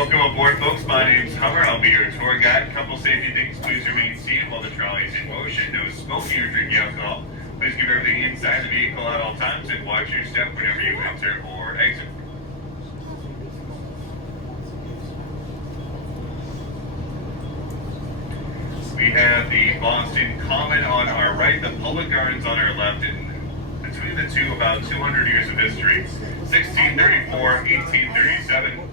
Welcome aboard, folks. My name's Hummer. I'll be your tour guide. Couple safety things. Please remain seated while the trolley is in motion. No smoking or drinking alcohol. Please keep everything inside the vehicle at all times and watch your step whenever you enter or exit. We have the Boston Common on our right, the Public Gardens on our left, and between the two, about 200 years of history. 1634, 1837.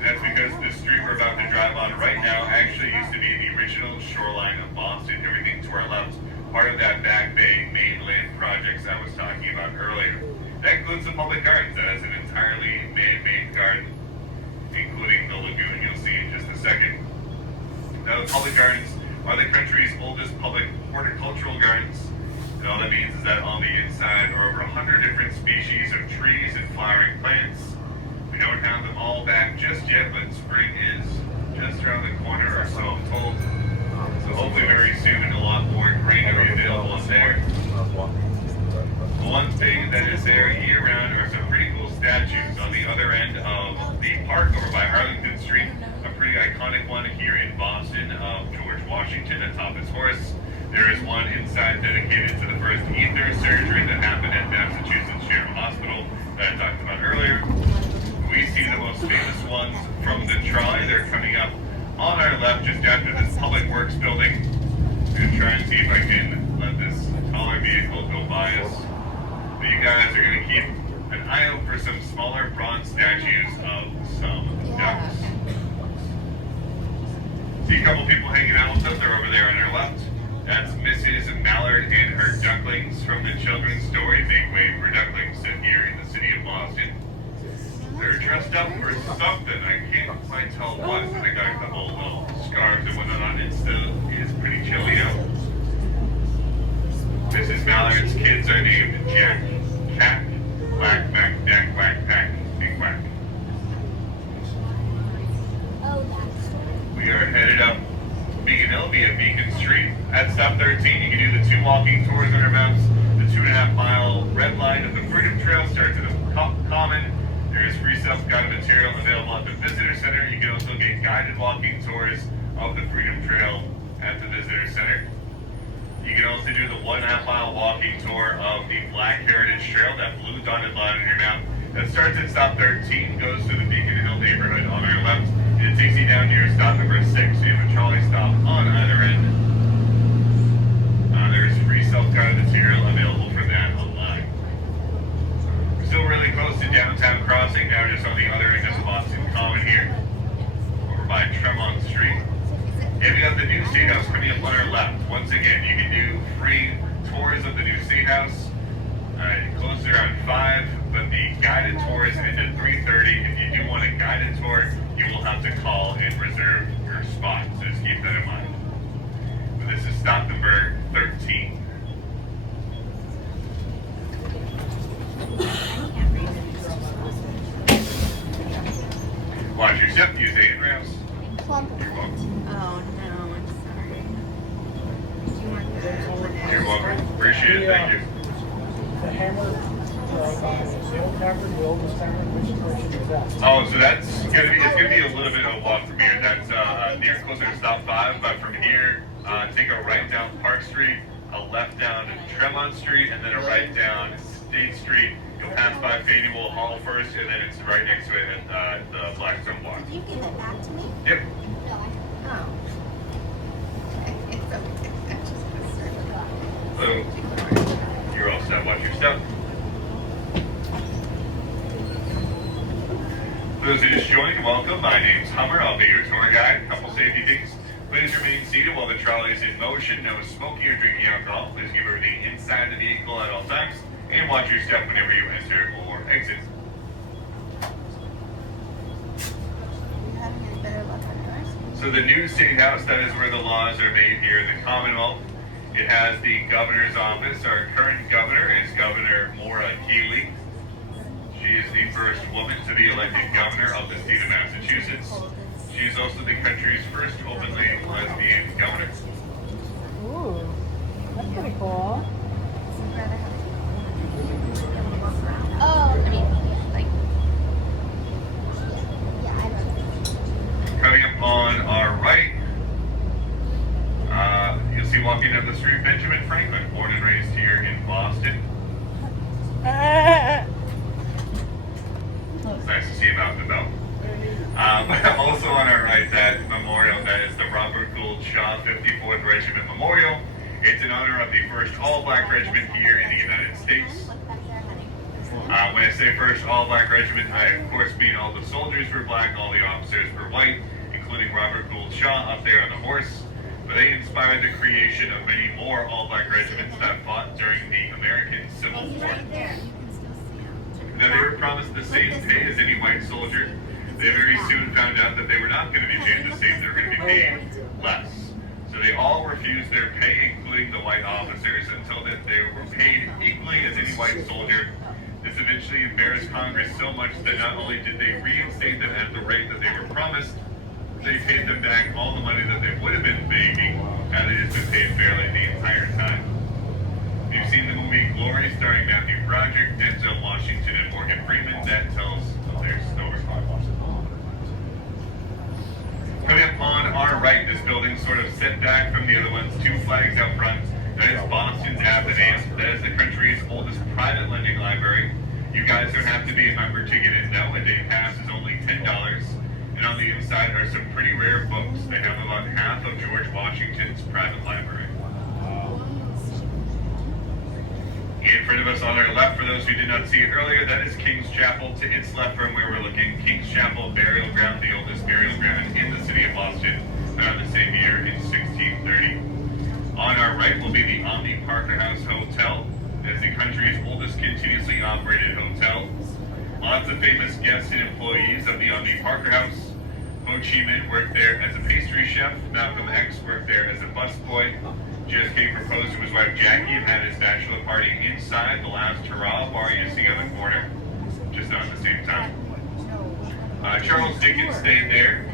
That's because the street we're about to drive on right now actually used to be the original shoreline of Boston. Everything to our left, part of that Back Bay mainland projects I was talking about earlier. That includes the Public Gardens. That is an entirely man-made garden, including the lagoon you'll see in just a second. Now, the Public Gardens are the country's oldest public horticultural gardens. And all that means is that on the inside are over 100 different species of trees and flowering plants. We don't have them all back just yet, but spring is just around the corner, or so I'm told. So hopefully very soon a lot more greenery available in there. The one thing that is there year-round are some pretty cool statues. On the other end of the park over by Arlington Street, a pretty iconic one here in Boston of George Washington atop his horse. There is one inside dedicated to the first ether surgery that happened at Massachusetts General Hospital that I talked about earlier. We see the most famous ones from the Trolley. They're coming up on our left just after this Public Works building. I'm going to try and see if I can let this taller vehicle go by us. But you guys are going to keep an eye out for some smaller bronze statues of some ducks. See a couple people hanging out with us. They're over there on our left. That's Mrs. Mallard and her ducklings from the children's story, Make Way for Ducklings, set here in the city of Boston. They're dressed up for something. I can't quite tell what. They got a couple little scarves and whatnot on. It still is pretty chilly out. Mrs. Mallard's kids are named Jack, Cat, Whack, Mac, Dack, Whack, Pack, Big Whack. We are headed up Beacon Hill via Beacon Street. At stop 13, you can do the 2 walking tours on our maps. The 2.5-mile red line of the Freedom Trail starts at the Common. There is free self-guided material available at the Visitor Center. You can also get guided walking tours of the Freedom Trail at the Visitor Center. You can also do the 1.5-mile walking tour of the Black Heritage Trail, that blue dotted line on your map. That starts at stop 13, goes to the Beacon Hill neighborhood on our left, and it takes you down to your stop number 6. So you have a trolley stop on either end. There's free self-guided material available for that online. We're still really close to downtown crossing, now just on the other end of Boston Common here, over by Tremont Street. And we have the new State House coming up on our left. Once again, you can do free tours of the new State House. It closes around 5, but the guided tours end at 3:30. If you do want a guided tour, you will have to call and reserve your spot. So just keep that in mind. But this is stop number 13. Watch your step. Use 8 rails. You're welcome. Oh no, I'm sorry. You're welcome. Appreciate it. Thank you. The hammer, the old hammer, the oldest hammer, which version is that? Oh, so that's gonna be a little bit of a walk from here. That's near closer to stop 5, but from here, take a right down Park Street, a left down Tremont Street, and then a right down State Street. You'll pass by Faneuil Hall first, and then it's right next to it at the Blackstone Block. Did you give it back to me? Yep. Oh. So you're all set. Watch your step. For those who just joined, welcome. My name's Hummer. I'll be your tour guide. Couple safety things. Please remain seated while the trolley is in motion. No smoking or drinking alcohol. Please keep everything inside the vehicle at all times. And watch your step whenever you enter or exit. So the new State House, that is where the laws are made here in the Commonwealth. It has the governor's office. Our current governor is Governor Maura Healey. She is the first woman to be elected governor of the state of Massachusetts. She is also the country's first openly lesbian governor. Ooh, that's pretty cool. Oh, I mean, like, yeah, I don't know. Mr. Benjamin Franklin, born and raised here in Boston. It's nice to see him out and about. Also on our right, that memorial, that is the Robert Gould Shaw 54th Regiment Memorial. It's in honor of the first all-black regiment here in the United States. When I say first all-black regiment, I of course mean all the soldiers were black, all the officers were white, including Robert Gould Shaw up there on the horse. But they inspired the creation of many more all-black regiments that fought during the American Civil War. Now, they were promised the same pay as any white soldier. They very soon found out that they were not going to be paid the same, they were going to be paid less. So they all refused their pay, including the white officers, until that they were paid equally as any white soldier. This eventually embarrassed Congress so much that not only did they reinstate them at the rate that they were promised, they paid them back all the money that they would have been making had they just been paid fairly the entire time. You've seen the movie Glory starring Matthew Broderick, Denzel Washington, and Morgan Freeman. That tells their story. Coming up on our right, this building sort of set back from the other ones, two flags out front. That is Boston's Athenaeum. That is the country's oldest private lending library. You guys don't have to be a member to get in though. A day pass is only $10. And on the inside are some pretty rare books. They have about half of George Washington's private library. In front of us on our left, for those who did not see it earlier, that is King's Chapel. To its left from where we're looking, King's Chapel Burial Ground, the oldest burial ground in the city of Boston, around the same year in 1630. On our right will be the Omni Parker House Hotel. It is the country's oldest continuously operated hotel. Lots of famous guests and employees of the Omni Parker House. Ho Chi Minh worked there as a pastry chef. Malcolm X worked there as a busboy. JFK proposed to his wife Jackie and had his bachelor party inside the last hurrah bar you see on the corner, just not at the same time. Charles Dickens stayed there.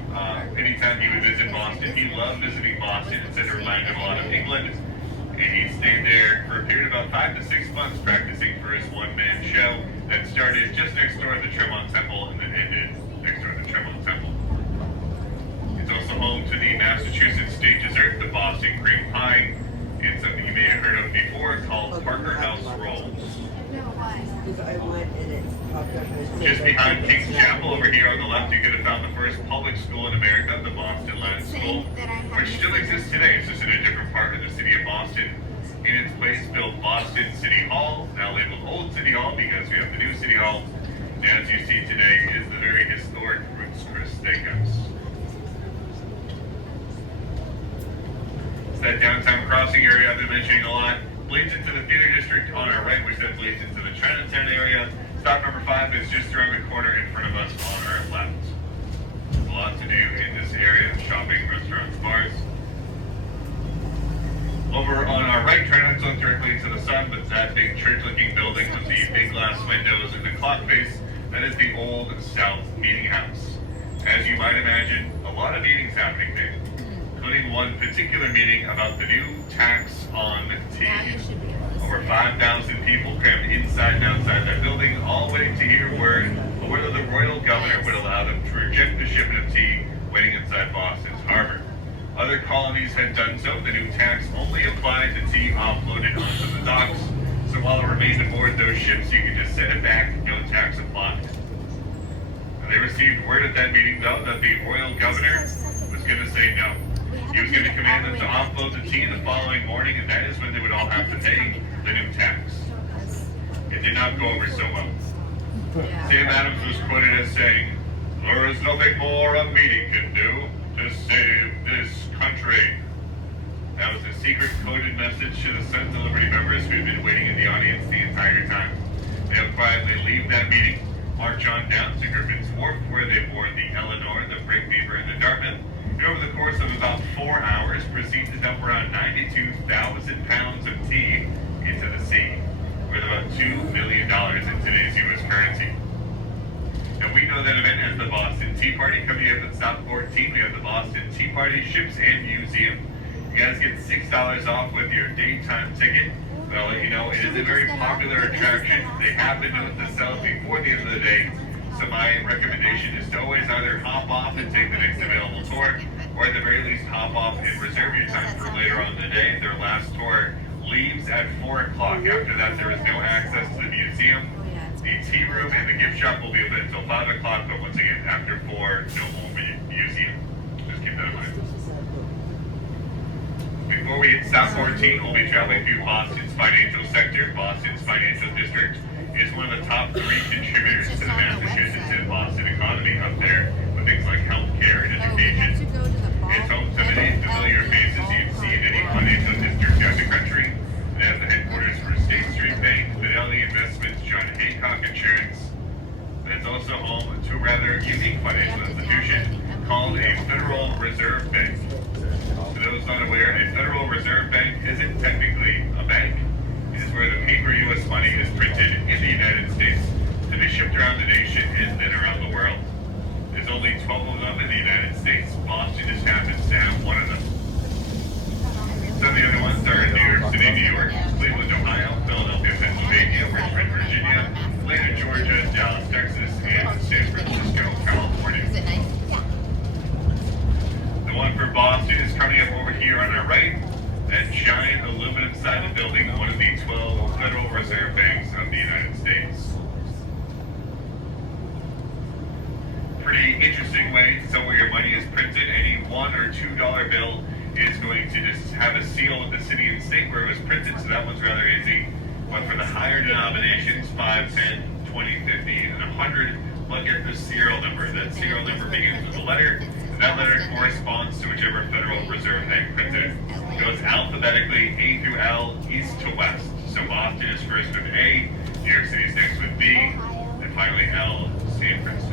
Anytime he would visit Boston, he loved visiting Boston. It said it reminded him a lot of England. And he stayed there for a period of about 5 to 6 months practicing for his one-man show that started just next door to the Tremont Temple and then ended next door to the Tremont Temple. It's also home to the Massachusetts state dessert, the Boston Cream Pie. It's something you may have heard of before called Parker House Rolls. Just behind King's Chapel over here on the left, you could have found the first public school in America, the Boston Latin School, which still exists today. It's just in a different part of the city of Boston. In its place, built Boston City Hall, now labeled Old City Hall because we have the new City Hall. And as you see today is the very historic Ruth's Chris Steakhouse. It's that downtown crossing area I've been mentioning a lot. Bleeds into the theater district on our right, which then bleeds into the Chinatown area. Stop number 5 is just around the corner in front of us on our left. There's a lot to do in this area, shopping, restaurants, bars. Over on our right, try not to look directly into the sun, but that big church-looking building with the big glass windows and the clock face, that is the Old South Meeting House. As you might imagine, a lot of meetings happening there, including one particular meeting about the new tax on tea. Over 5,000 people crammed inside and outside that building, all waiting to hear word of whether the royal governor would allow them to reject the shipment of tea waiting inside Boston's harbor. Other colonies had done so. The new tax only applied to tea offloaded onto the docks, so while it remained aboard those ships, you could just send it back, no tax applied. They received word at that meeting, though, that the royal governor was going to say no. He was going to command them to offload the tea the following morning, and that is when they would all have to pay the new tax. It did not go over so well. Sam Adams was quoted as saying, "There is nothing more a meeting can do to save this country." That was a secret coded message to the Sons of Liberty members who had been waiting in the audience the entire time. They would quietly leave that meeting, march on down to Griffin's Wharf, where they board the Eleanor, the Brig Beaver, and the Dartmouth, and over the course of about 4 hours, proceed to dump around 92,000 pounds of tea into the sea, worth about $2 million in today's U.S. currency. And we know that event as the Boston Tea Party. Coming up at Stop 14, we have the Boston Tea Party Ships and Museum. You guys get $6 off with your daytime ticket. But I'll let you know, it is a very popular attraction. They have been known to sell before the end of the day, So my recommendation is to always either hop off and take the next available tour, or at the very least hop off and reserve your time for later on in the day. Their last tour leaves at 4 o'clock. After that, there is no access to the museum. The tea room and the gift shop will be open until 5 o'clock, but once again, after 4, no more museum. Just keep that in mind. Before we hit stop 14, we'll be traveling through Boston's financial sector. Boston's financial district is one of the top 3 contributors to the Massachusetts and Boston economy up there, with things like healthcare and education. It's home to many familiar faces you'd see in any financial district throughout the country. It has the headquarters for State Street Bank, Fidelity Investments, John Hancock Insurance. And it's also home to a rather unique financial institution called a Federal Reserve Bank. For those not aware, a Federal Reserve Bank isn't technically a bank. It is where the paper U.S. money is printed in the United States to be shipped around the nation and then around the world. There's only 12 of them in the United States. Boston just happens to have one of them. Some of the other ones are in New York City, New York, Cleveland, Ohio, Philadelphia, Pennsylvania, Richmond, Virginia, Atlanta, Georgia, Dallas, Texas, and San Francisco, California. Is it nice? Yeah. The one for Boston is coming up over here on our right. That giant aluminum sided building, one of the 12 Federal Reserve Banks of the United States. Pretty interesting way to tell where your money is printed. Any $1 or $2 bill is going to just have a seal with the city and state where it was printed, so that one's rather easy. But for the higher denominations, 5, 10, 20, 50, and 100, look at the serial number. That serial number begins with a letter. That letter corresponds to whichever Federal Reserve Bank printed it. It goes alphabetically A through L, east to west. So Boston is first with A, New York City is next with B, and finally L, San Francisco.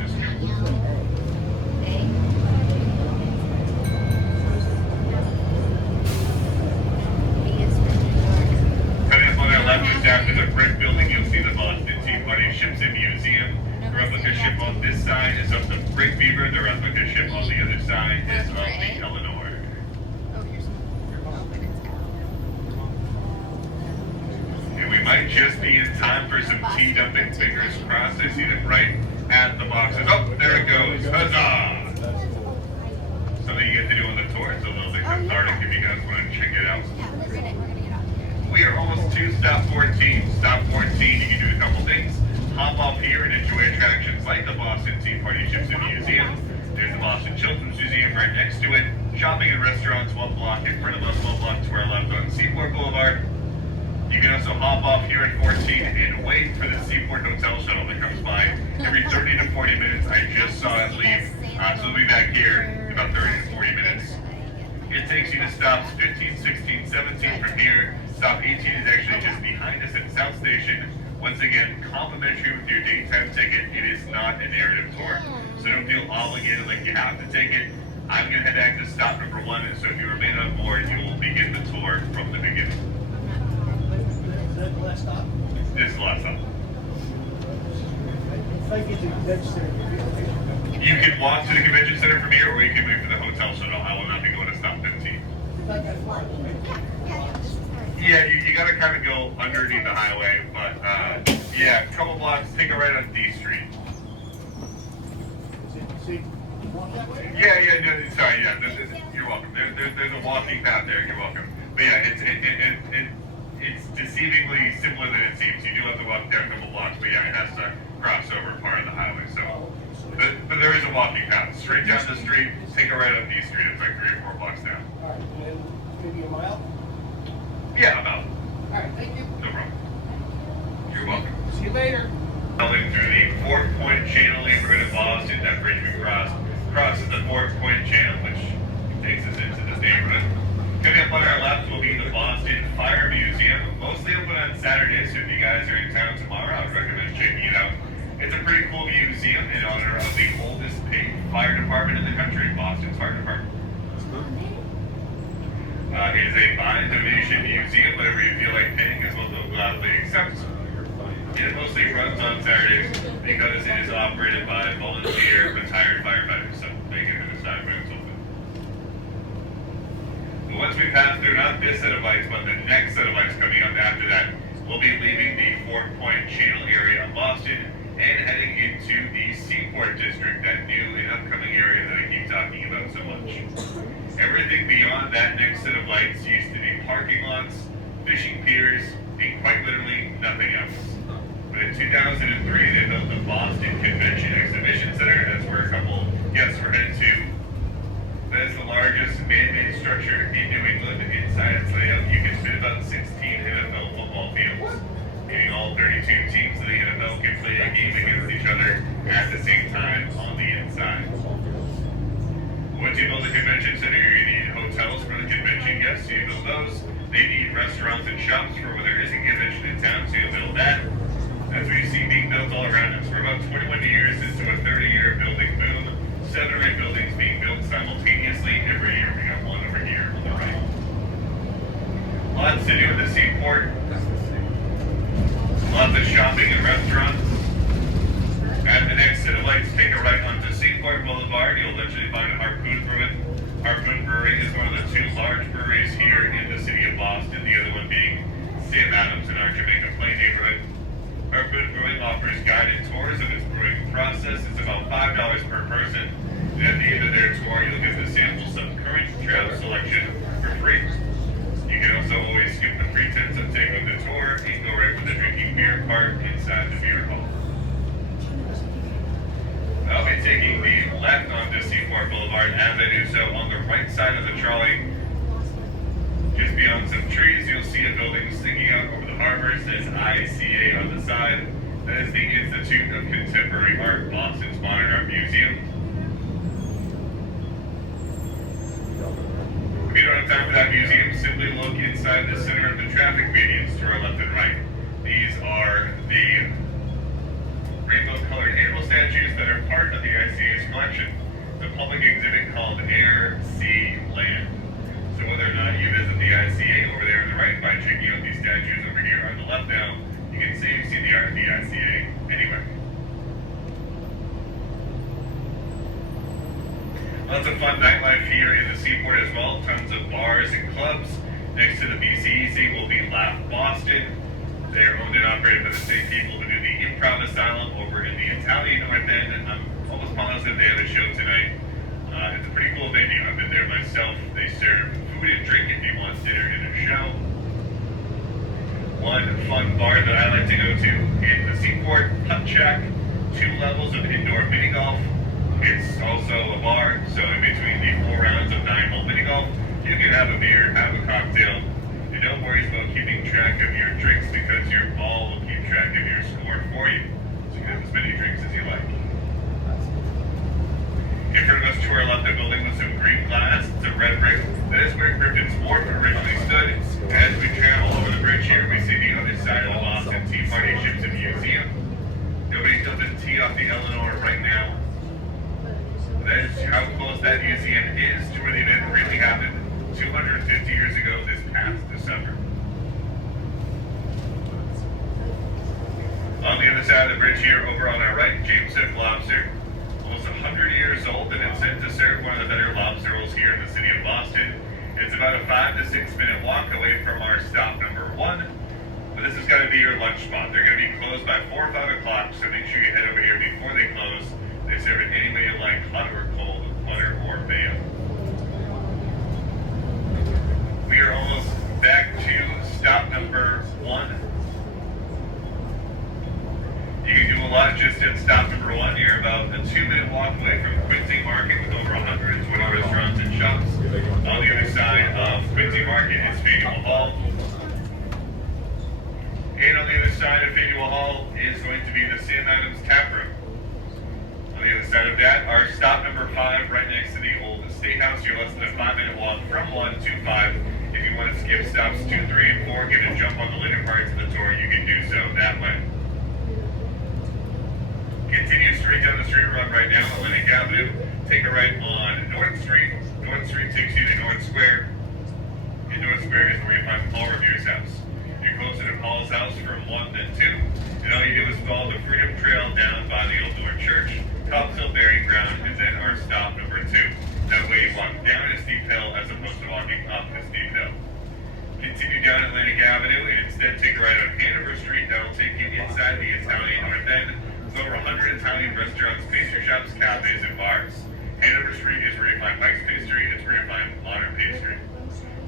Coming up on our left, just after the brick building, you'll see the Boston Tea Party Ships and Museum. The replica ship on this side is of the Brick Beaver. The replica ship on the other side is of the Eleanor. And we might just be in time for some tea dumping. Fingers crossed. I see them right at the boxes. Oh, there it goes. Huzzah! Something you get to do on the tour. It's a little bit cathartic if you guys want to check it out. We are almost to stop 14. Stop 14, you can do a couple things. Hop off here and enjoy attractions like the Boston Tea Party Ships and Museum. There's the Boston Children's Museum right next to it. Shopping and restaurants 1 block in front of us, 1 block to our left on Seaport Boulevard. You can also hop off here at 14 and wait for the Seaport Hotel shuttle that comes by every 30 to 40 minutes. I just saw it leave, so we'll be back here in about 30 to 40 minutes. It takes you to stops 15, 16, 17 from here. Stop 18 is actually just behind us at South Station. Once again, complimentary with your daytime ticket. It is not a narrative tour, so don't feel obligated like you have to take it. I'm going to head back to stop number 1, so if you remain on board, you will begin the tour from the beginning. Is that the last stop? This is the last stop. If I get to the convention center, You can walk to the convention center from here, or you can wait for the hotel shuttle. I will not be going to stop 15. Yeah, you gotta kind of go underneath the highway, but yeah, a couple blocks, take a right on D Street. Yeah, no, sorry, yeah, you're welcome. There's a walking path there, you're welcome. But yeah, it's deceivingly simpler than it seems. You do have to walk down a couple blocks, but yeah, it has to cross over part of the highway, so. But there is a walking path. Straight down the street, take a right on D Street, it's like 3 or 4 blocks down. all right, and maybe a mile? Yeah, about. All right, thank you. No problem. You're welcome. See you later. Traveling through the Fort Point Channel neighborhood of Boston, that bridge we crosses the Fort Point Channel, which takes us into this neighborhood. Coming up on our left will be the Boston Fire Museum, mostly open on Saturdays, so if you guys are in town tomorrow, I would recommend checking it out. It's a pretty cool museum in honor of the oldest paid fire department in the country, Boston's Fire Department. It is a buy donation museum. Whatever you feel like paying is what they'll gladly accept. It mostly runs on Saturdays because it is operated by volunteer retired firefighters, so they can decide when it's open. But once we pass through, not this set of lights, but the next set of lights coming up after that, we'll be leaving the Fort Point Channel area of Boston and heading into the Seaport district, that new and upcoming area that I keep talking about so much. Everything beyond that next set of lights used to be parking lots, fishing piers, and quite literally nothing else. But in 2003, they built the Boston Convention Exhibition Center. That's where a couple guests were headed to. That is the largest man-made structure in New England. Inside its layout, you can fit about 16 NFL football fields, meaning all 32 teams of the NFL can play a game against each other at the same time on the inside. Once you build a convention center, you need hotels for the convention guests, so you build those. They need restaurants and shops for when there is a convention in town, so you build that. That's what you see being built all around us. We're about 21 years into a 30-year building boom. 7 or 8 buildings being built simultaneously every year. We got one over here on the right. Lots to do in the Seaport. Lots of shopping and restaurants. At the next set of lights, take a right onto Seaport Boulevard. You'll eventually find Harpoon Brewing. Harpoon Brewing is one of the 2 large breweries here in the city of Boston, the other one being Sam Adams in our Jamaica Plain neighborhood. Harpoon Brewing offers guided tours of its brewing process. It's about $5 per person. And at the end of their tour, you'll get the samples of current draft selection for free. You can also always skip the pretense of taking the tour and go right for the drinking beer part inside the beer hall. I'll be taking the left onto Seaport Boulevard as I do so on the right side of the trolley. Just beyond some trees, you'll see a building sticking out over the harbor. It says ICA on the side. That is the Institute of Contemporary Art, Boston's Modern Art Museum. If you don't have time for that museum, simply look inside the center of the traffic medians to our left and right. These are the rainbow-colored animal statues that are part of the ICA's collection. The public exhibit called Air, Sea, Land. So whether or not you visit the ICA over there on the right by checking out these statues over here on the left now, you can see you've seen the art of the ICA anyway. Lots of fun nightlife here in the Seaport as well. Tons of bars and clubs. Next to the BCEC will be Laugh Boston. They're owned and operated by the same people who do the Improv Asylum over in the Italian North End. And I'm almost positive they have a show tonight. It's a pretty cool venue. I've been there myself. They serve food and drink if you want dinner and a show. One fun bar that I like to go to in the Seaport, Putt Shack. 2 levels of indoor mini golf. It's also a bar, so in between the 4 rounds of 9-hole mini golf, you can have a beer, have a cocktail, and don't worry about keeping track of your drinks because your ball will keep track of your score for you. So you can have as many drinks as you like. In front of us to our left, a building with some green glass. It's a red brick. That is where Griffin's Wharf originally stood. As we travel over the bridge here, we see the other side of the Boston Tea Party Ships and Museum. Nobody's done the tea off the Eleanor right now. That is how close that museum is to where the event really happened 250 years ago this past December. On the other side of the bridge here, over on our right, Jameson Lobster. Almost 100 years old, and it's set to serve one of the better lobster rolls here in the city of Boston. It's about a 5 to 6 minute walk away from our stop number 1. But this is going to be your lunch spot. They're going to be closed by 4 or 5 o'clock, so make sure you head over here before they close. They serve it any way you like, hot or cold, butter or mayo. We are almost back to stop number 1. You can do a lot just at stop number 1. You're about a 2-minute walk away from Quincy Market with over 120 restaurants and shops. On the other side of Quincy Market is Faneuil Hall. And on the other side of Faneuil Hall is going to be the Sam Adams Tap Room. On the other side of that, our stop number 5, right next to the old State House. You're less than a 5-minute walk from 1 to 5. If you want to skip stops 2, 3, and 4, get a jump on the later parts of the tour, you can do so that way. Continue straight down the street we're on right now, Atlantic Avenue. Take a right on North Street. North Street takes you to North Square. And North Square is where you find Paul Revere's house. You're closer to Paul's house from 1 than 2. And all you do is follow the Freedom Trail down by the Old Door Church. Topsail Burying Ground is then our stop number 2. That way you walk down a steep hill as opposed to walking up a steep hill. Continue down Atlantic Avenue and instead take a right on Hanover Street. That will take you inside the Italian North End. There's over 100 Italian restaurants, pastry shops, cafes, and bars. Hanover Street is where you find Pike's Pastry. It's where you find modern pastry.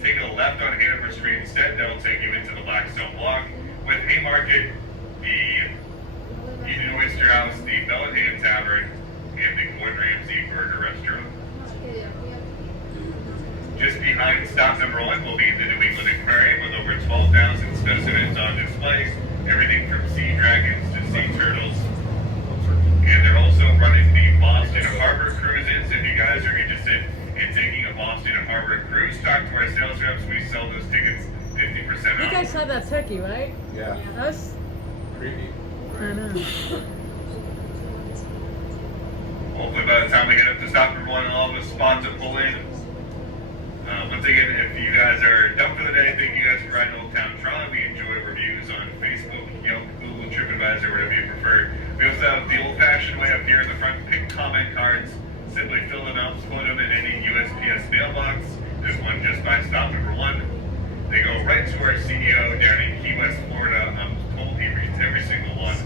Take a left on Hanover Street instead. That'll take you into the Blackstone Block with Haymarket, the Union Oyster House, the Bell and Ham Tavern, and the Gordon Ramsay Burger Restaurant. Just behind stop number 1 will be the New England Aquarium with over 12,000 specimens on display. Everything from sea dragons to sea turtles. And they're also running the Boston Harbor cruises. If you guys are interested in taking a Boston Harbor cruise, talk to our sales reps. We sell those tickets 50% off. You guys saw that turkey, right? Yeah. Us? Creepy. I know. Hopefully by the time we get up to stop number 1, all the spots will pull in. Once again, if you guys are done for the day, thank you guys for riding Old Town Trolley. We enjoy reviews on Facebook, Yelp, Google, TripAdvisor, whatever you prefer. We also have the old-fashioned way up here in the front. Pick comment cards. Simply fill them out, put them in any USPS mailbox. There's one just by stop number 1. They go right to our CEO down in Key West, Florida. I'm told he reads every single one.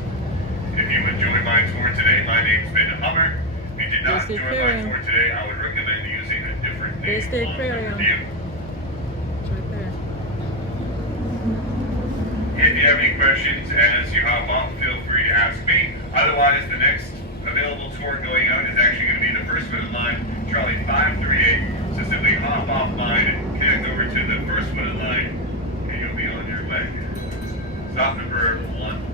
If you enjoy my tour today, my name's Ben Hummer. If you did not enjoy my tour today, I would recommend using a different name. There's the aquarium. Review. It's right there. If you have any questions as you hop off, feel free to ask me. Otherwise, the next available tour going out is actually going to be the first one in line, Trolley 538. So simply hop off mine and connect over to the first one in line, and you'll be on your way. Stop number 1.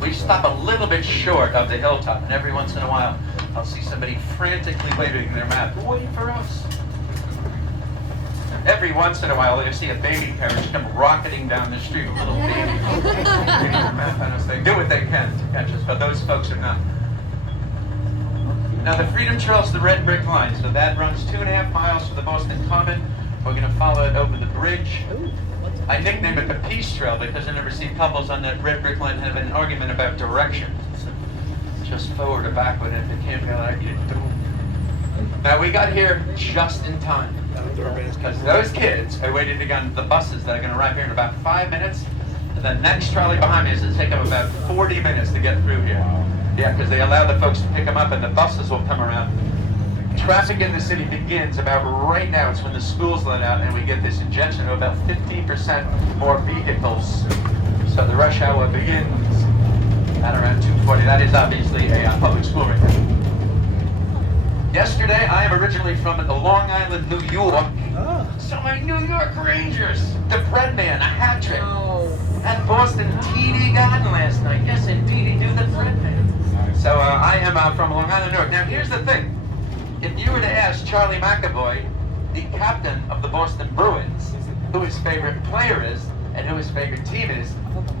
We stop a little bit short of the hilltop, and every once in a while, I'll see somebody frantically waving their map. Wait for us. Every once in a while, you'll see a baby carriage come rocketing down the street. A little baby. Waving their map at us. They do what they can to catch us, but those folks are not. Now, the Freedom Trail is the red brick line, so that runs 2.5 miles from the Boston Common. We're going to follow it over the bridge. I nicknamed it the Peace Trail because I never see couples on that red brick line have an argument about direction. So just forward or backward, and if you can't be like you do. Now we got here just in time because those kids are waiting to get on the buses that are going to arrive here in about 5 minutes. And the next trolley behind me is going to take them about 40 minutes to get through here. Yeah, because they allow the folks to pick them up, and the buses will come around. Traffic in the city begins about right now. It's when the schools let out and we get this injection of about 15% more vehicles. So the rush hour begins at around 2:40. That is obviously a public school right now. Yesterday, I am originally from Long Island, New York. So my New York Rangers, the bread man, a hat trick. At Boston TD Garden last night. Yes, indeed, he do the bread man. So I am from Long Island, New York. Now here's the thing. If you were to ask Charlie McAvoy, the captain of the Boston Bruins, who his favorite player is and who his favorite team is,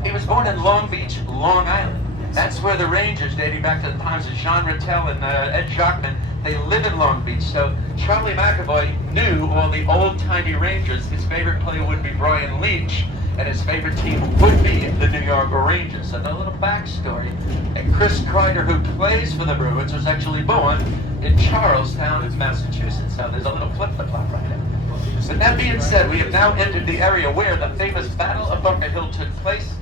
he was born in Long Beach, Long Island. That's where the Rangers, dating back to the times of Jean Rattel and Ed Jockman, they live in Long Beach. So Charlie McAvoy knew all the old-timey Rangers. His favorite player would be Brian Leach, and his favorite team would be the New York Rangers. So a little backstory. And Chris Kreider, who plays for the Bruins, was actually born in Charlestown, Massachusetts. So there's a little flip-the-flop right there. But that being said, we have now entered the area where the famous Battle of Bunker Hill took place.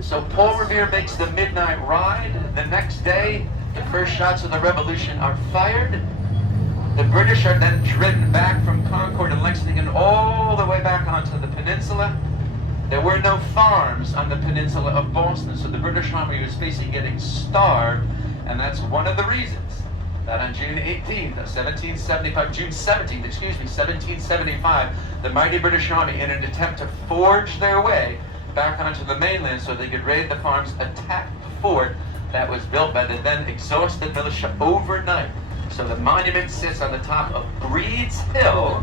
So Paul Revere makes the midnight ride. The next day, the first shots of the Revolution are fired. The British are then driven back from Concord and Lexington all the way back onto the peninsula. There were no farms on the peninsula of Boston, so the British Army was facing getting starved, and that's one of the reasons that on June 1775, the mighty British Army, in an attempt to forge their way back onto the mainland so they could raid the farms, attacked the fort that was built by the then exhausted militia overnight. So the monument sits on the top of Breed's Hill.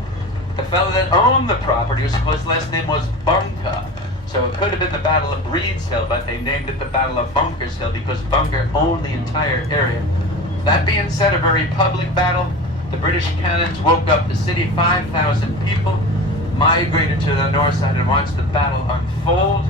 The fellow that owned the property, whose last name was Bunker. So it could have been the Battle of Breed's Hill, but they named it the Battle of Bunker's Hill because Bunker owned the entire area. That being said, a very public battle. The British cannons woke up the city. 5,000 people migrated to the north side and watched the battle unfold.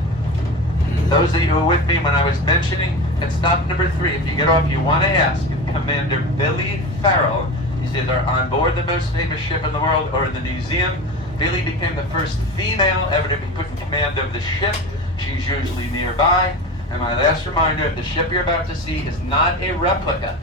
Those of you who were with me when I was mentioning, at stop number 3, if you get off, you want to ask if Commander Billy Farrell He's either on board the most famous ship in the world or in the museum. Billy became the first female ever to be put in command of the ship. She's usually nearby. And my last reminder, the ship you're about to see is not a replica.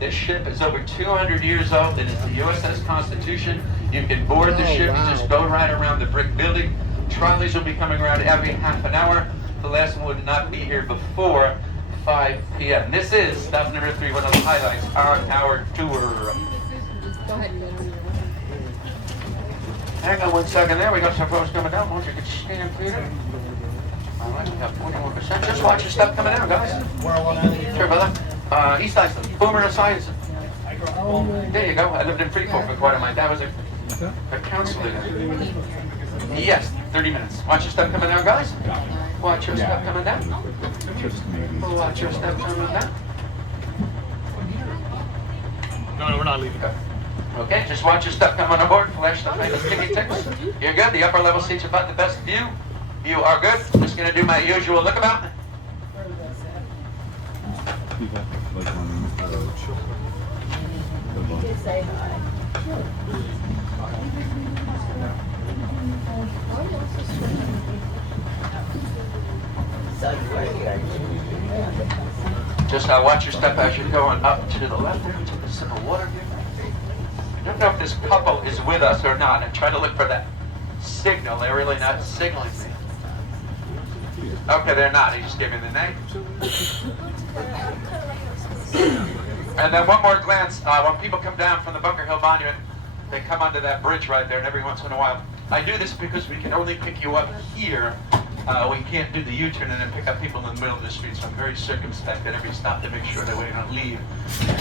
This ship is over 200 years old. It is the USS Constitution. You can board the ship and just go right around the brick building. Trolleys will be coming around every half an hour. The last one would not be here before 5 p.m. This is stop number 3, one of the highlights on our tour. Go ahead, man. Hang on 1 second there. We got some folks coming down. Won't you get stand, Peter? All right, we got 41%. Just watch your stuff coming down, guys. Sure, brother. East Iceland. Boomer and Science. There you go. I lived in Freeport for quite a while. My dad was a counselor there. Yes, 30 minutes. Watch your stuff coming down, guys. Watch your stuff coming down. Watch your stuff coming down. No, we're not leaving. Okay, just watch your stuff coming on board. Flash the famous ticket ticks. You're good. The upper level seats are about the best view. You are good. Just gonna do my usual look about. Say hi. Just watch your step as you're going up to the left there. Take a sip of water here. I don't know if this couple is with us or not. I try to look for that signal. They're really not signaling me. Okay, they're not. He just gave me the name. And then one more glance. When people come down from the Bunker Hill Monument, they come onto that bridge right there, and every once in a while. I do this because we can only pick you up here. We can't do the U-turn and then pick up people in the middle of the street, so I'm very circumspect at every stop to make sure that we don't leave.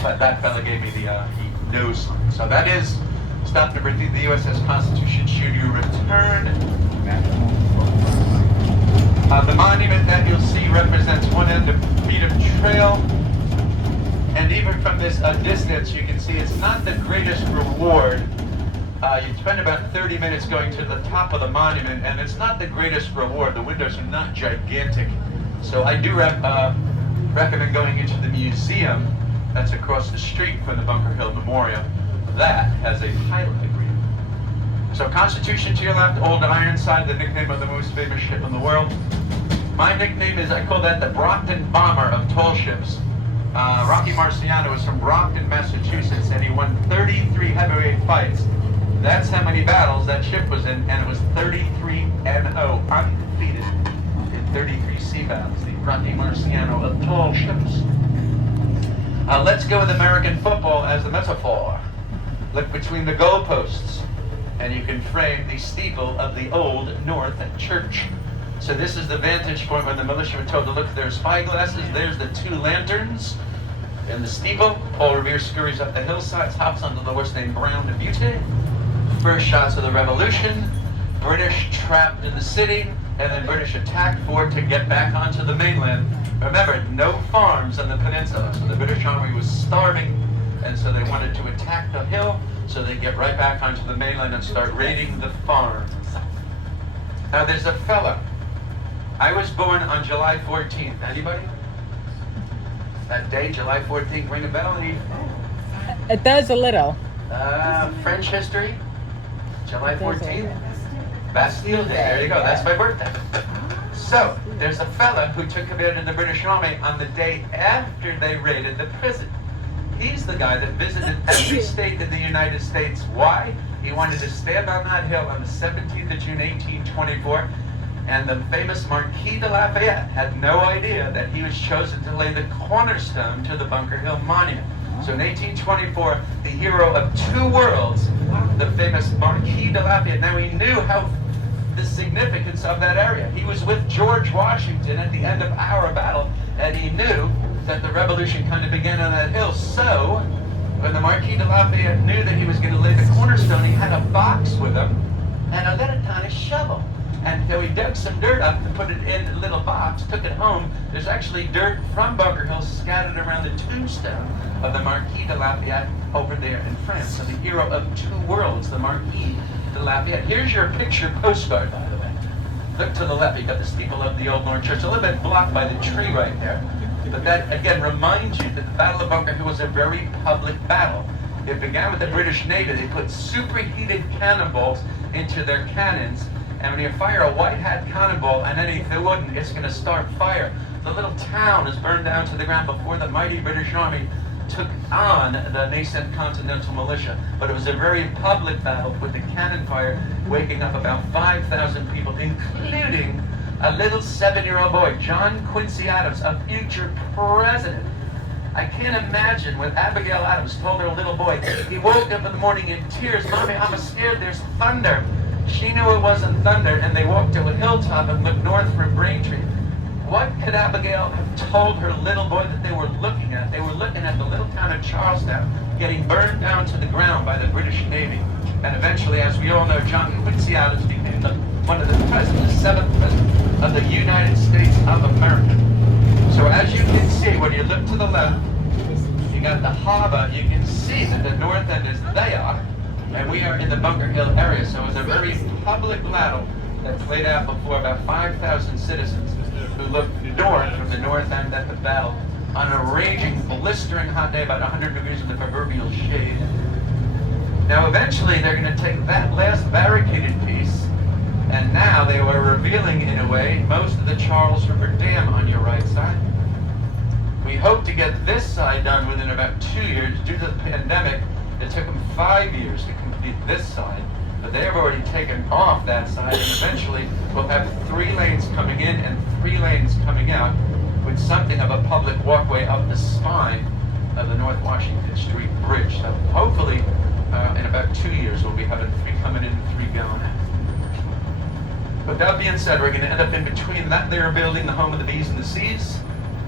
But that fella gave me the no sign. So that is stop number 3, the USS Constitution, should you return. The monument that you'll see represents one end of freedom trail. And even from this distance, you can see it's not the greatest reward. You spend about 30 minutes going to the top of the monument, and it's not the greatest reward. The windows are not gigantic. So I do recommend going into the museum that's across the street from the Bunker Hill Memorial. That has a highlight reel. So Constitution to your left, Old Ironside, the nickname of the most famous ship in the world. My nickname is, I call that the Brockton Bomber of tall ships. Rocky Marciano was from Brockton, Massachusetts, and he won 33 heavyweight fights. That's how many battles that ship was in, and it was 33-0, undefeated in 33 sea battles. The Rocky Marciano of tall ships. Let's go with American football as the metaphor. Look between the goalposts, and you can frame the steeple of the Old North Church. So this is the vantage point when the militia were told to look at their spyglasses. There's the 2 lanterns in the steeple. Paul Revere scurries up the hillsides, hops onto the horse named Brown de Butte. First shots of the Revolution. British trapped in the city, and then British attack for to get back onto the mainland. Remember, no farms on the peninsula, so the British army was starving, and so they wanted to attack the hill so they get right back onto the mainland and start raiding the farms. Now there's a fella. I was born on July 14th. Anybody? That day, July 14th, ring a bell? It does a little. French history, July 14th. Bastille Day, there you go, that's my birthday. So, there's a fella who took command in the British Army on the day after they raided the prison. He's the guy that visited every state in the United States. Why? He wanted to stand on that hill on the 17th of June, 1824, and the famous Marquis de Lafayette had no idea that he was chosen to lay the cornerstone to the Bunker Hill Monument. So in 1824, the hero of 2 worlds, the famous Marquis de Lafayette, now he knew the significance of that area. He was with George Washington at the end of our battle, and he knew that the revolution kind of began on that hill. So, when the Marquis de Lafayette knew that he was going to lay the cornerstone, he had a box with him and a little tiny shovel. And so he dug some dirt up to put it in a little box, took it home. There's actually dirt from Bunker Hill scattered around the tombstone of the Marquis de Lafayette over there in France. So the hero of 2 worlds, the Marquis de Lafayette. Here's your picture postcard, by the way. Look to the left, you've got the steeple of the Old North Church, a little bit blocked by the tree right there. But that, again, reminds you that the Battle of Bunker Hill was a very public battle. It began with the British Navy. They put superheated cannonballs into their cannons, and when you fire a white hat cannonball underneath the wooden, it's going to start fire. The little town is burned down to the ground before the mighty British Army took on the nascent Continental Militia. But it was a very public battle with the cannon fire waking up about 5,000 people, including a little 7-year-old boy, John Quincy Adams, a future president. I can't imagine what Abigail Adams told her little boy. He woke up in the morning in tears. Mommy, I'm scared, there's thunder. She knew it wasn't thunder, and they walked to a hilltop and looked north from Braintree. What could Abigail have told her little boy that they were looking at? They were looking at the little town of Charlestown getting burned down to the ground by the British Navy. And eventually, as we all know, John Quincy Adams became one of the presidents, the 7th president of the United States of America. So as you can see, when you look to the left, you got the harbor. You can see that the north end is there, and we are in the Bunker Hill area. So it was a very public battle that played out before about 5,000 citizens who looked north from the north end at the battle on a raging, blistering hot day, about 100 degrees in the proverbial shade. Now eventually they're going to take that last barricaded piece, and now they were revealing, in a way, most of the Charles River Dam on your right side. We hope to get this side done within about 2 years. Due to the pandemic, it took them 5 years to complete this side, but they have already taken off that side, and eventually we'll have 3 lanes coming in and 3 lanes coming out, with something of a public walkway up the spine of the North Washington Street Bridge. So hopefully in about 2 years we'll be having 3 coming in and 3 going out. But that being said, we're going to end up in between that there building, the home of the B's and the C's,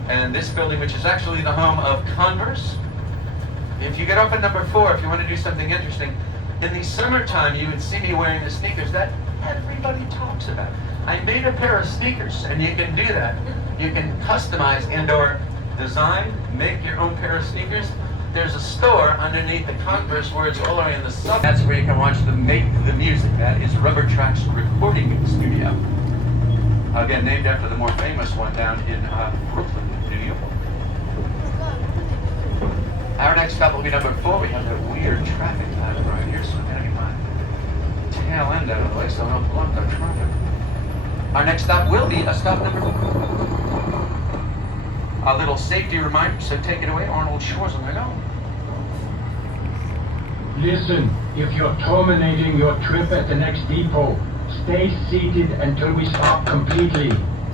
and this building, which is actually the home of Converse. If you get off at number 4, if you want to do something interesting, in the summertime you would see me wearing the sneakers that everybody talks about. I made a pair of sneakers, and you can do that. You can customize and/or design, make your own pair of sneakers. There's a store underneath the Converse where it's all the way in the sub. That's where you can watch them make the music. That is Rubber Track's recording studio. Again, named after the more famous one down in Brooklyn, New York. Our next stop will be number 4. We have that weird traffic pattern right here, so I'm going to get my tail end out of the way so I don't block the traffic. Our next stop will be a stop number 4. A little safety reminder, so take it away, Arnold Schwarzenegger. Listen, if you're terminating your trip at the next depot, stay seated until we stop completely.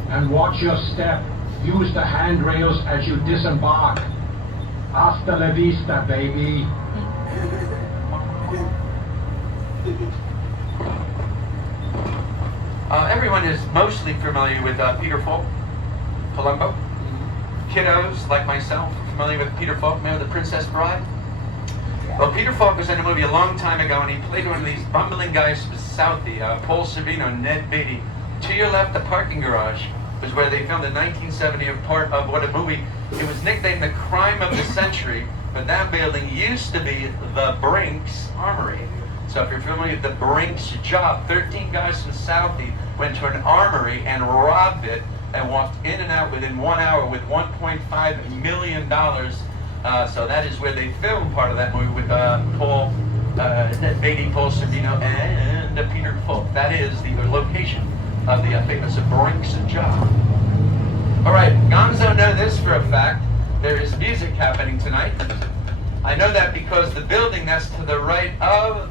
And watch your step. Use the handrails as you disembark. Hasta la vista, baby. Everyone is mostly familiar with Peter Falk, Columbo. Kiddos like myself are familiar with Peter Falk, remember The Princess Bride? Well, Peter Falk was in a movie a long time ago, and he played one of these bumbling guys from Southie, Paul Sorvino, Ned Beatty. To your left, the parking garage was where they filmed in 1970 a part of what a movie. It was nicknamed the crime of the century, but that building used to be the Brinks Armory. So if you're familiar with the Brinks job, 13 guys from Southie went to an armory and robbed it and walked in and out within 1 hour with $1.5 million. So that is where they filmed part of that movie with Paul Beatty, Paul Sorvino, and Peter Falk. That is the location of the famous Brinks job. All right, Gonzo know this for a fact. There is music happening tonight. I know that because the building that's to the right of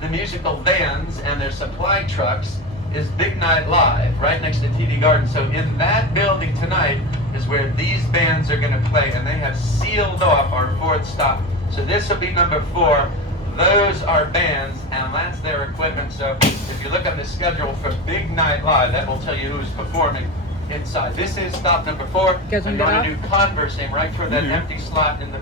the musical vans and their supply trucks is Big Night Live, right next to TD Garden. So in that building tonight is where these bands are going to play, and they have sealed off our 4th stop. So this will be number 4. Those are bands, and that's their equipment. So if you look on the schedule for Big Night Live, that will tell you who's performing inside. This is stop number 4. Guys, I'm wanna going get to do Converse, aim right for that empty slot in the